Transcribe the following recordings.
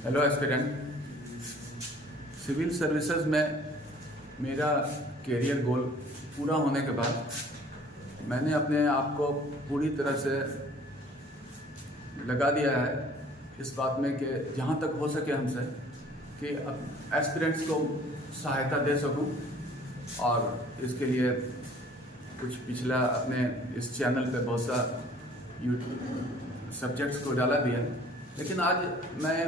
Hello aspirant. Civil services में मेरा career गोल पूरा होने के बाद मैंने अपने आप को पूरी तरह से लगा दिया है इस बात में कि जहाँ तक हो सके हमसे कि एस्पिरेंट्स को सहायता दे सकूं, और इसके लिए कुछ पिछला अपने इस चैनल पे बहुत सा यूट्यूब सब्जेक्ट्स को डाला भी है। लेकिन आज मैं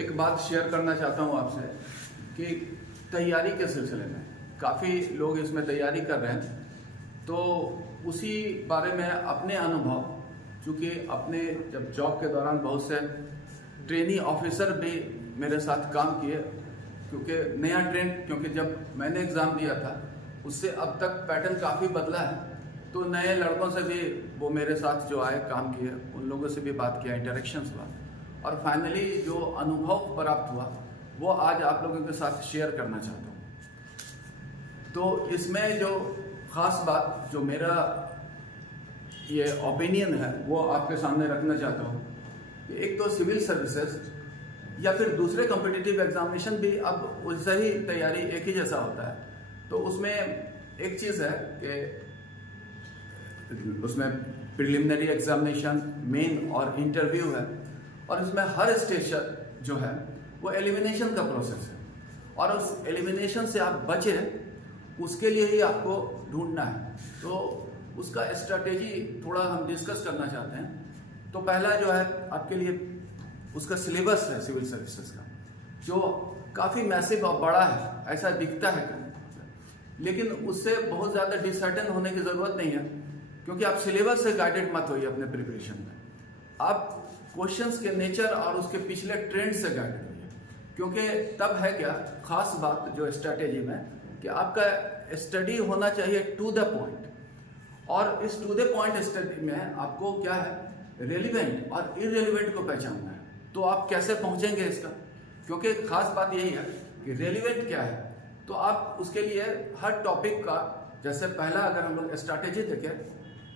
एक बात शेयर करना चाहता हूँ आपसे कि तैयारी के सिलसिले में काफ़ी लोग इसमें तैयारी कर रहे हैं, तो उसी बारे में अपने अनुभव, चूँकि अपने जब जॉब के दौरान बहुत से ट्रेनी ऑफिसर भी मेरे साथ काम किए, क्योंकि जब मैंने एग्ज़ाम दिया था उससे अब तक पैटर्न काफ़ी बदला है, तो नए लड़कों से भी वो मेरे साथ जो आए काम किए, उन लोगों से भी बात किया, इंटरेक्शंस हुआ, और फाइनली जो अनुभव प्राप्त हुआ वो आज आप लोगों के साथ शेयर करना चाहता हूँ। तो इसमें जो ख़ास बात, जो मेरा ये ओपिनियन है, वो आपके सामने रखना चाहता हूँ कि एक तो सिविल सर्विसेज या फिर दूसरे कॉम्पिटिटिव एग्जामिनेशन भी अब उससे ही तैयारी एक ही जैसा होता है। तो उसमें एक चीज़ है कि उसमें प्रिलिमिनरी एग्जामिनेशन, मेन और इंटरव्यू है, और इसमें हर स्टेज जो है वो एलिमिनेशन का प्रोसेस है, और उस एलिमिनेशन से आप बचे उसके लिए ही आपको ढूंढना है। तो उसका स्ट्रैटेजी थोड़ा हम डिस्कस करना चाहते हैं। तो पहला जो है आपके लिए उसका सिलेबस है सिविल सर्विसेज का, जो काफ़ी मैसिव और बड़ा है, ऐसा दिखता है, लेकिन उससे बहुत ज़्यादा डिसर्टेन होने की ज़रूरत नहीं है, क्योंकि आप सिलेबस से गाइडेड मत होइए अपने प्रिपरेशन में। आप क्वेश्चंस के नेचर और उसके पिछले ट्रेंड से गाइडेड होइए, क्योंकि तब है क्या खास बात जो स्ट्रैटेजी में कि आपका स्टडी होना चाहिए टू द पॉइंट, और इस टू द पॉइंट स्टडी में आपको क्या है, रेलिवेंट और इररेलिवेंट को पहचानना है। तो आप कैसे पहुंचेंगे इसका, क्योंकि खास बात यही है कि रेलिवेंट क्या है, तो आप उसके लिए हर टॉपिक का, जैसे पहला अगर हम लोग स्ट्रैटेजी देखें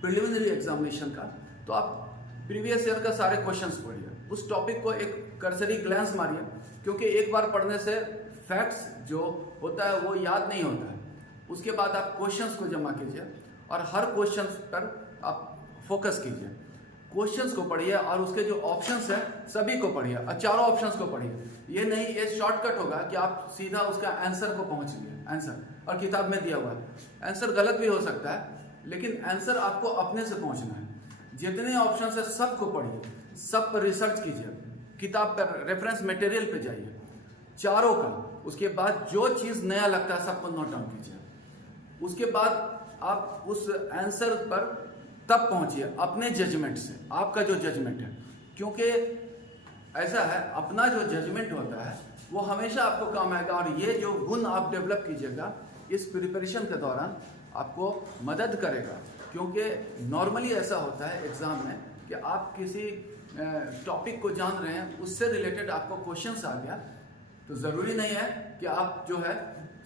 प्रिलिमिनरी एग्जामिनेशन का, तो आप प्रीवियस ईयर का सारे क्वेश्चंस पढ़िए, उस टॉपिक को एक कर्सरी ग्लांस मारिए, क्योंकि एक बार पढ़ने से फैक्ट्स जो होता है वो याद नहीं होता है। उसके बाद आप क्वेश्चंस को जमा कीजिए और हर क्वेश्चन पर आप फोकस कीजिए, क्वेश्चंस को पढ़िए और उसके जो ऑप्शंस हैं सभी को पढ़िए, और चारों ऑप्शंस को पढ़िए। ये नहीं ये शॉर्टकट होगा कि आप सीधा उसका आंसर को पहुंचिए, आंसर और किताब में दिया हुआ है। आंसर गलत भी हो सकता है, लेकिन आंसर आपको अपने से पहुंचना है। जितने ऑप्शंस है सबको पढ़िए, सब पर रिसर्च कीजिए, किताब पर रेफरेंस मटेरियल पे जाइए चारों का। उसके बाद जो चीज़ नया लगता है सबको नोट डाउन कीजिए। उसके बाद आप उस आंसर पर तब पहुंचिए अपने जजमेंट से, आपका जो जजमेंट है, क्योंकि ऐसा है अपना जो जजमेंट होता है वो हमेशा आपको काम आएगा, और ये जो गुण आप डेवलप कीजिएगा इस प्रिपरेशन के दौरान आपको मदद करेगा। क्योंकि नॉर्मली ऐसा होता है एग्ज़ाम में कि आप किसी टॉपिक को जान रहे हैं, उससे रिलेटेड आपको क्वेश्चंस आ गया, तो ज़रूरी नहीं है कि आप जो है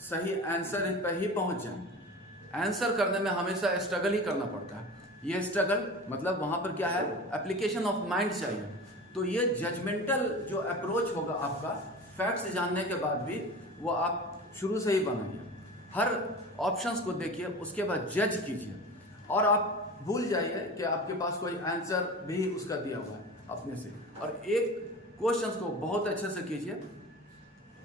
सही आंसर पर ही पहुंच जाएं। आंसर करने में हमेशा स्ट्रगल ही करना पड़ता है। ये स्ट्रगल मतलब वहाँ पर क्या है, एप्लीकेशन ऑफ माइंड चाहिए। तो ये जजमेंटल जो अप्रोच होगा आपका फैक्ट्स जानने के बाद भी, वो आप शुरू से ही बनाइए। हर ऑप्शंस को देखिए, उसके बाद जज कीजिए, और आप भूल जाइए कि आपके पास कोई आंसर भी उसका दिया हुआ है अपने से, और एक क्वेश्चंस को बहुत अच्छे से कीजिए।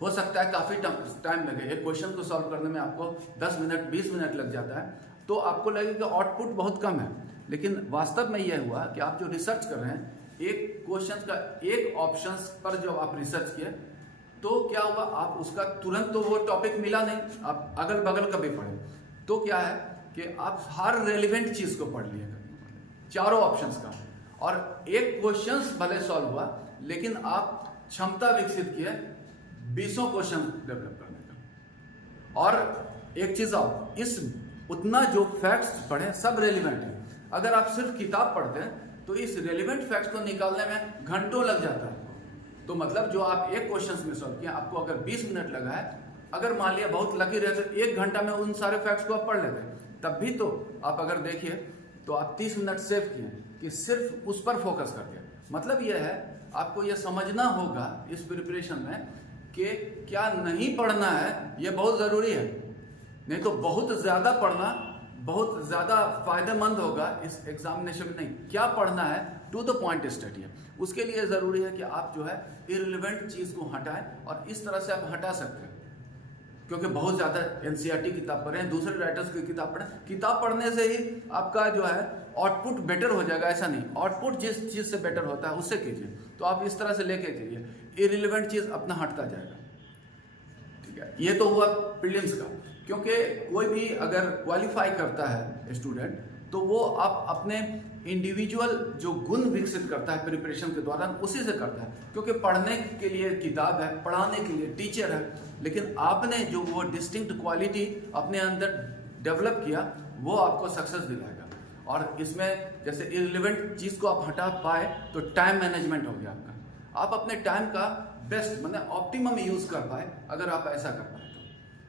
हो सकता है काफ़ी टाइम लगे, एक क्वेश्चन को सॉल्व करने में आपको 10 मिनट 20 मिनट लग जाता है, तो आपको लगेगा आउटपुट बहुत कम है, लेकिन वास्तव में यह हुआ कि आप जो रिसर्च कर रहे हैं, एक क्वेश्चन का एक ऑप्शन पर जब आप रिसर्च किए, तो क्या हुआ, आप उसका तुरंत तो वो टॉपिक मिला नहीं, आप अगल बगल का भी पढ़े, तो क्या है कि आप हर रेलिवेंट चीज़ को पढ़ लिए चारों ऑप्शंस का, और एक क्वेश्चन भले सॉल्व हुआ, लेकिन आप क्षमता विकसित किए 20 क्वेश्चन डेवलप करने का। और एक चीज़ आप इस उतना जो फैक्ट्स पढ़े सब रेलिवेंट है। अगर आप सिर्फ किताब पढ़ते हैं तो इस रेलिवेंट फैक्ट्स को निकालने में घंटों लग जाता है। तो मतलब जो आप एक क्वेश्चन में सॉल्व किया, आपको अगर 20 मिनट लगा है, अगर मान लिया बहुत लकी रहे तो 1 घंटा में उन सारे फैक्ट्स को आप पढ़ लेते, तब भी तो आप अगर देखिए तो आप 30 मिनट सेव किए कि सिर्फ उस पर फोकस करके। मतलब यह है आपको ये समझना होगा इस प्रिपरेशन में कि क्या नहीं पढ़ना है, ये बहुत ज़रूरी है। नहीं तो बहुत ज़्यादा पढ़ना बहुत ज़्यादा फायदेमंद होगा इस एग्जामिनेशन में। नहीं, क्या पढ़ना है, टू द पॉइंट स्टडी है। उसके लिए ज़रूरी है कि आप जो है इररिलेवेंट चीज़ को हटाएं, और इस तरह से आप हटा सकते हैं। क्योंकि बहुत ज़्यादा एनसीईआरटी किताब पढ़ें, दूसरे राइटर्स की किताब पढ़ें, किताब पढ़ने से ही आपका जो है आउटपुट बेटर हो जाएगा, ऐसा नहीं। आउटपुट जिस चीज़ से बेटर होता है उससे कीजिए। तो आप इस तरह से लेके चलिए, इररिलेवेंट चीज़ अपना हटता जाएगा। ठीक है, ये तो हुआ प्रीलिम्स का। क्योंकि कोई भी अगर क्वालिफाई करता है स्टूडेंट, तो वो आप अपने इंडिविजुअल जो गुण विकसित करता है प्रिपरेशन के दौरान, उसी से करता है। क्योंकि पढ़ने के लिए किताब है, पढ़ाने के लिए टीचर है, लेकिन आपने जो वो डिस्टिंक्ट क्वालिटी अपने अंदर डेवलप किया, वो आपको सक्सेस दिलाएगा। और इसमें जैसे इररिलेवेंट चीज़ को आप हटा पाए तो टाइम मैनेजमेंट हो गया आपका। आप अपने टाइम का बेस्ट मतलब ऑप्टिमम यूज़ कर पाए, अगर आप ऐसा कर पाए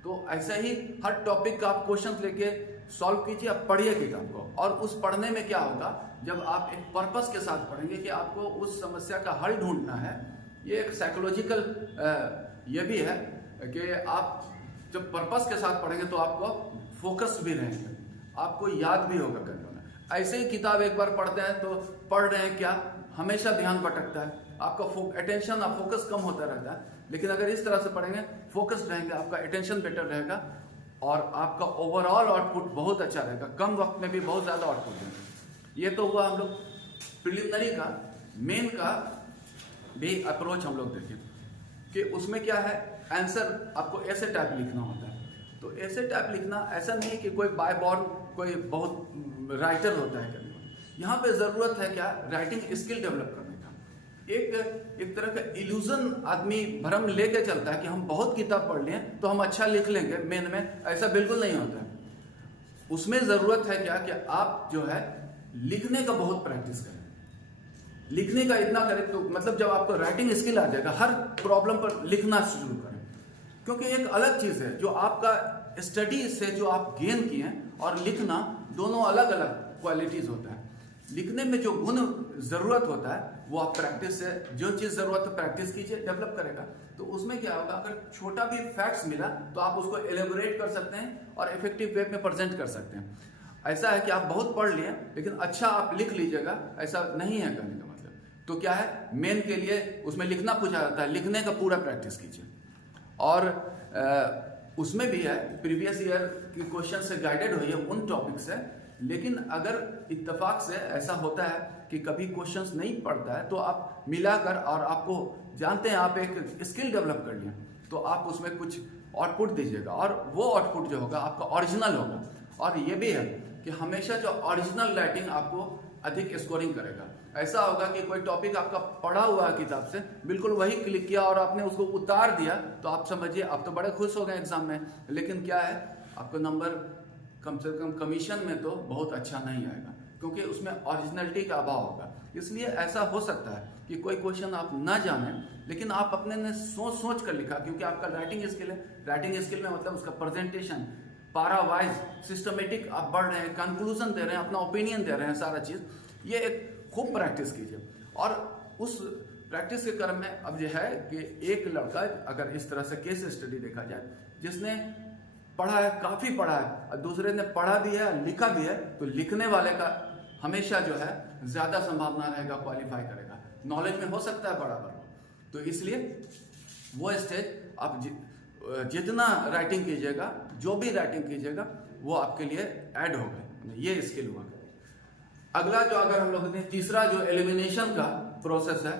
तो ऐसा ही हर टॉपिक का आप क्वेश्चन लेके सॉल्व कीजिए, आप पढ़िए किताब को। और उस पढ़ने में क्या होगा, जब आप एक पर्पस के साथ पढ़ेंगे कि आपको उस समस्या का हल ढूंढना है। ये एक साइकोलॉजिकल ये भी है कि आप जब पर्पस के साथ पढ़ेंगे तो आपको फोकस भी रहेंगे, आपको याद भी होगा करने में। ऐसे ही किताब एक बार पढ़ते हैं तो पढ़ रहे हैं क्या, हमेशा ध्यान भटकता है, आपका अटेंशन और फोकस कम होता रहता है। लेकिन अगर इस तरह से पढ़ेंगे, फोकस्ड रहेंगे, आपका अटेंशन बेटर रहेगा, और आपका ओवरऑल आउटपुट बहुत अच्छा रहेगा, कम वक्त में भी बहुत ज़्यादा आउटपुट देंगे। ये तो हुआ हम लोग प्रीलिमिनरी का। मेन का भी अप्रोच हम लोग देखें कि उसमें क्या है, आंसर आपको ऐसे टाइप लिखना होता है। तो ऐसे टाइप लिखना ऐसा नहीं है कि कोई बाय बॉर्न कोई बहुत राइटर होता है। यहाँ पे ज़रूरत है क्या, राइटिंग स्किल डेवलप करने का। एक तरह का इल्यूजन आदमी भ्रम लेके चलता है कि हम बहुत किताब पढ़ लिए तो हम अच्छा लिख लेंगे मेन में, ऐसा बिल्कुल नहीं होता है। उसमें ज़रूरत है क्या कि आप जो है लिखने का बहुत प्रैक्टिस करें। लिखने का इतना करें तो मतलब जब आपको राइटिंग स्किल आ जाएगा, हर प्रॉब्लम पर लिखना शुरू करें। क्योंकि एक अलग चीज़ है जो आपका स्टडी से जो आप गेन किए हैं, और लिखना दोनों अलग अलग क्वालिटीज़ होता है। लिखने में जो गुण ज़रूरत होता है वो आप प्रैक्टिस से, जो चीज़ ज़रूरत है प्रैक्टिस कीजिए, डेवलप करेगा। तो उसमें क्या होगा, अगर छोटा भी फैक्ट्स मिला तो आप उसको एलेबोरेट कर सकते हैं और इफेक्टिव वे में प्रेजेंट कर सकते हैं। ऐसा है कि आप बहुत पढ़ लिए लेकिन अच्छा आप लिख लीजिएगा, ऐसा नहीं है कहने का मतलब। तो क्या है, मेन के लिए उसमें लिखना पूछा जाता है, लिखने का पूरा प्रैक्टिस कीजिए। और उसमें भी है प्रीवियस ईयर के क्वेश्चन से गाइडेड हुई है उन टॉपिक से। लेकिन अगर इत्तेफाक से ऐसा होता है कि कभी क्वेश्चंस नहीं पढ़ता है, तो आप मिलाकर, और आपको जानते हैं आप एक स्किल डेवलप कर लिए, तो आप उसमें कुछ आउटपुट दीजिएगा, और वो आउटपुट जो होगा आपका ओरिजिनल होगा। और ये भी है कि हमेशा जो ओरिजिनल राइटिंग आपको अधिक स्कोरिंग करेगा। ऐसा होगा कि कोई टॉपिक आपका पढ़ा हुआ है किताब से, बिल्कुल वही क्लिक किया और आपने उसको उतार दिया, तो आप समझिए आप तो बड़े खुश हो गए एग्जाम में, लेकिन क्या है, आपका नंबर कम से कम कमीशन में तो बहुत अच्छा नहीं आएगा, क्योंकि उसमें ओरिजिनलिटी का अभाव होगा। इसलिए ऐसा हो सकता है कि कोई क्वेश्चन आप ना जाने, लेकिन आप अपने ने सोच कर लिखा, क्योंकि आपका राइटिंग स्किल है। राइटिंग स्किल में मतलब उसका प्रेजेंटेशन, पारा वाइज सिस्टमेटिक आप बढ़ रहे हैं, कंक्लूजन दे रहे हैं, अपना ओपिनियन दे रहे हैं, सारा चीज़ ये एक खूब प्रैक्टिस कीजिए। और उस प्रैक्टिस के क्रम में अब यह है कि एक लड़का, अगर इस तरह से केस स्टडी देखा जाए, जिसने पढ़ा है, काफ़ी पढ़ा है, और दूसरे ने पढ़ा भी है, लिखा भी है, तो लिखने वाले का हमेशा जो है ज़्यादा संभावना रहेगा, क्वालिफाई करेगा। नॉलेज में हो सकता है बराबर, तो इसलिए वो स्टेज आप जितना राइटिंग कीजिएगा, जो भी राइटिंग कीजिएगा, वो आपके लिए ऐड होगा। ये स्किल हुआ। अगला जो अगर हम लोग ने तीसरा जो एलिमिनेशन का प्रोसेस है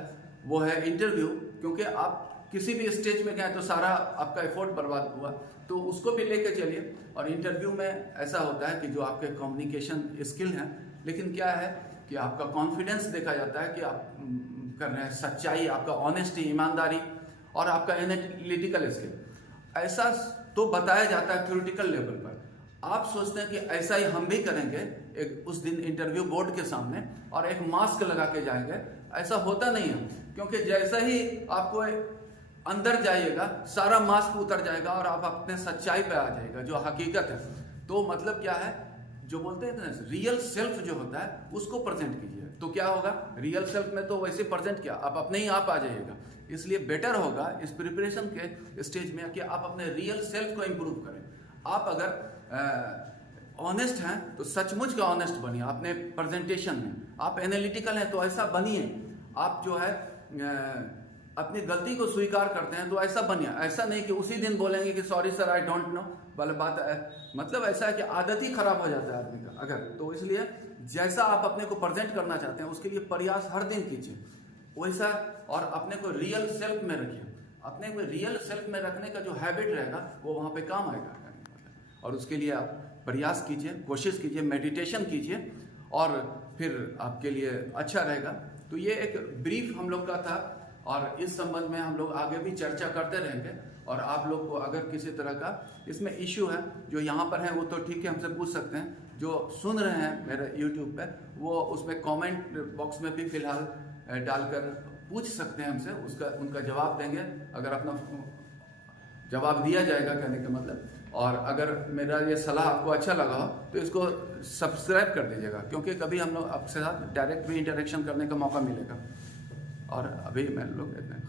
वो है इंटरव्यू। क्योंकि आप किसी भी स्टेज में गए तो सारा आपका एफर्ट बर्बाद हुआ, तो उसको भी लेके चलिए। और इंटरव्यू में ऐसा होता है कि जो आपके कम्युनिकेशन स्किल हैं, लेकिन क्या है कि आपका कॉन्फिडेंस देखा जाता है कि आप कर रहे हैं, सच्चाई, आपका ऑनेस्टी, ईमानदारी, और आपका एनालिटिकल स्किल। ऐसा तो बताया जाता है थ्योरेटिकल लेवल पर। आप सोचते हैं कि ऐसा ही हम भी करेंगे एक उस दिन इंटरव्यू बोर्ड के सामने और एक मास्क लगा के जाएंगे, ऐसा होता नहीं है। क्योंकि जैसा ही आपको अंदर जाइएगा सारा मास्क उतर जाएगा और आप अपने सच्चाई पे आ जाएगा, जो हकीकत है। तो मतलब क्या है, जो बोलते हैं ना, रियल सेल्फ जो होता है उसको प्रेजेंट कीजिए। तो क्या होगा, रियल सेल्फ में तो वैसे प्रेजेंट क्या आप अपने ही आप आ जाइएगा। इसलिए बेटर होगा इस प्रिपरेशन के स्टेज में कि आप अपने रियल सेल्फ को इम्प्रूव करें। आप अगर ऑनेस्ट हैं तो सचमुच का ऑनेस्ट बनिए अपने प्रेजेंटेशन में। आप एनालिटिकल हैं तो ऐसा बनिए। आप जो है अपनी गलती को स्वीकार करते हैं तो ऐसा बनिए। ऐसा नहीं कि उसी दिन बोलेंगे कि sorry sir I don't know वाला बात है। मतलब ऐसा है कि आदत ही खराब हो जाता है आदमी का अगर। तो इसलिए जैसा आप अपने को प्रेजेंट करना चाहते हैं उसके लिए प्रयास हर दिन कीजिए वैसा, और अपने को रियल सेल्फ में रखिए। अपने को रियल सेल्फ में रखने का जो हैबिट रहेगा वो वहाँ पे काम आएगा। और उसके लिए आप प्रयास कीजिए, कोशिश कीजिए, मेडिटेशन कीजिए और फिर आपके लिए अच्छा रहेगा। तो ये एक ब्रीफ हम लोग का था और इस संबंध में हम लोग आगे भी चर्चा करते रहेंगे। और आप लोग को अगर किसी तरह का इसमें इश्यू है जो यहाँ पर है वो तो ठीक है, हमसे पूछ सकते हैं। जो सुन रहे हैं मेरे यूट्यूब पे वो उसमें कमेंट बॉक्स में भी फिलहाल डालकर पूछ सकते हैं हमसे, उसका उनका जवाब देंगे अगर अपना जवाब दिया जाएगा, कहने का मतलब। और अगर मेरा ये सलाह आपको अच्छा लगा हो तो इसको सब्सक्राइब कर दीजिएगा, क्योंकि कभी हम लोग आपके साथ डायरेक्ट भी इंटरेक्शन करने का मौका मिलेगा। और अभी मैं लोग इतने